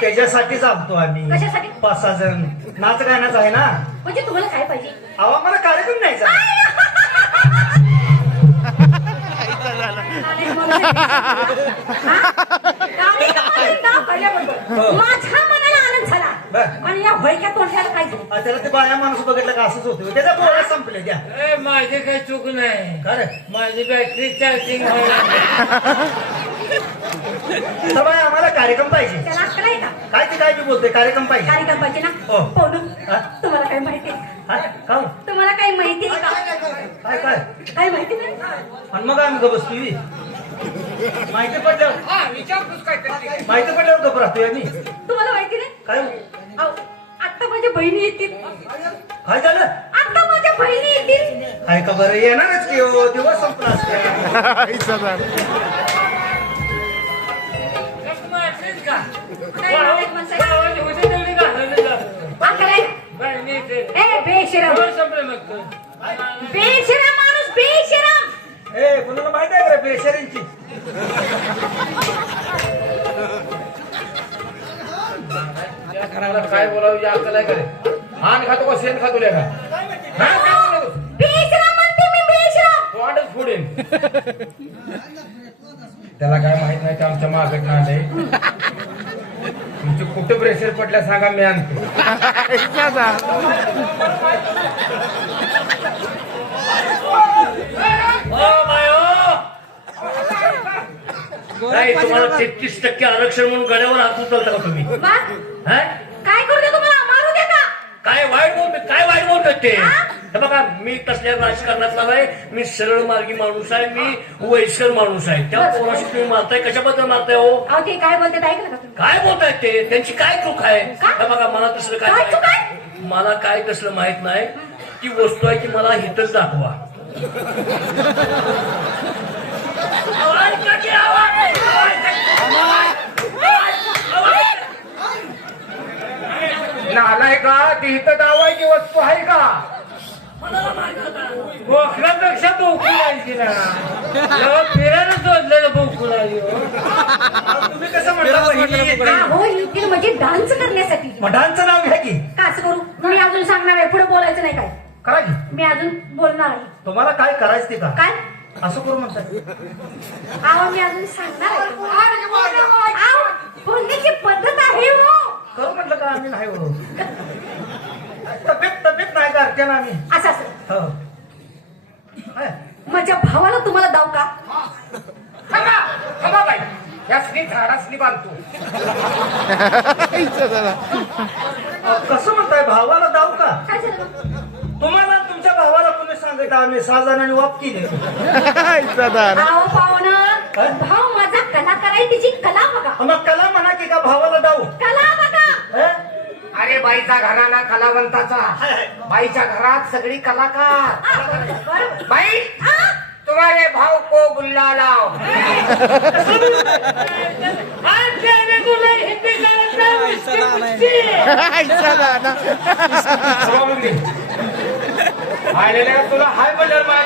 त्याच्यासाठीच आलतो आम्ही. कशासाठी? पाच सहा जण. नाच गाण्याचं आहे ना? म्हणजे तुम्हाला काय पाहिजे? अहो मला कार्यक्रम नाही हो. माझ्या मनाला आनंद झाला. बर. आणि या व्हळक्या तोंडाला पाहिजे त्याला ते बाया माणूस बघितलं का असंच होतं. त्याच्या बोला संपले द्या. ए, माझी काही चूक नाही. का रे? माझी बॅटरी चार्जिंग तर आम्हाला कार्यक्रम पाहिजे. त्याला काय काय बी बोलते कार्यक्रम पाहिजे. कार्यक्रम पाहिजे ना? हो. हा? तुम्हाला काय माहिती? आहे? हा? का हो? तुम्हाला काही माहिती आहे का? काय काय काय माहिती नाही? आणि मग आम्ही गप बसतोय. माहिती पडल्यावर. हा विचारपूस काय करते माहिती पडल्यावर गप राहतोय आम्ही. तुम्हाला माहिती नाही? काय अहो, आता माझ्या बहिणी येतील. काय झालं? आता माझ्या बहिणी येतील. काय का बरं? येणारच की हो? दिवस संपला असते का नाही, नाही, संपलं मग. बेशरम माणूस बेशरम. ए कुणाला माहिती आहे का रे बेशरींची? काय बोलावं या अक्कल आहे का रे? हान खातो का शेण खातो का काय बोलावं? बेशरम म्हणते मी बेशरम. तोंडच फोडेन. त्याला काय माहीत नाही आमच्या मागत नाही तुमचे कुठं प्रेशर पडल्या सांगा मी आणतो. ओ बायो काय तुम्हाला तेहतीस टक्के आरक्षण म्हणून गड्यावर हात उचलता का तुम्ही? मग हा? काय करू दे तुम्हाला? मारू दे का? काय वाईट बोल काय वाईट बोलतात ते? हे बघा मी कसल्या राजकारणातला आहे मी सरळ मार्गी माणूस आहे मी वयस्कर माणूस आहे. त्या पोराशी तुम्ही मारताय कशाबद्दल मारताय हो? अहो ते काय बोलते ऐकलं का तुम्ही. काय बोलतायत ते? त्यांची काय चूक आहे? काय? हे बघा मला तसलं काय काय चूक आहे? माहित- मला काय तसलं माहीत नाही. ती वस्तू आहे ती मला हितच दाखवा. आवाज काढी, आवाज! नालाय का ती इथं दावायची वस्तू आहे का बोकडापेक्षा फिरायला शोधलेलं लागली हो. तुम्ही कसं म्हणता बहिणी? येते? हो येतील म्हणजे डान्स करण्यासाठी. मग डान्सचं नाव घ्या की. का असं करू? मी अजून सांगणार आहे पुढे बोलायचं नाही काय. करा की. मी अजून बोलणार आहे. तुम्हाला काय करायचं ते का? काय? असं करू म्हणतात. आहो मी अजून सांगणार आहे आहो, बोलण्याची पद्धत आहे हो. करू म्हटलं का आम्ही? नाही हो. तब्येत तब्येत नाही करते ना आम्ही? असं असं. हो. काय? माझ्या भावाला तुम्हाला दाव का? थांबा थांबा बाई. यासनी झाडासनी बांधतो अहो, कसं म्हणताय भावाला जाऊ का? काय झालं मग? तुम्हाला आणि तुमच्या भावाला कोणी सांगितलं आम्ही सहा जणांनी वाप केली पाहुणं? भाव माझा कलाकार आहे तिची कला बघा. मग कला म्हणा की का भावाला कला बघा हं? अरे बाईचा घराणा कलावंताचा. बाईच्या घरात सगळी कलाकार. बाई? तुम्हारे भाव को गुल्ला लाव. तुला हाय म्हणल्यावर मला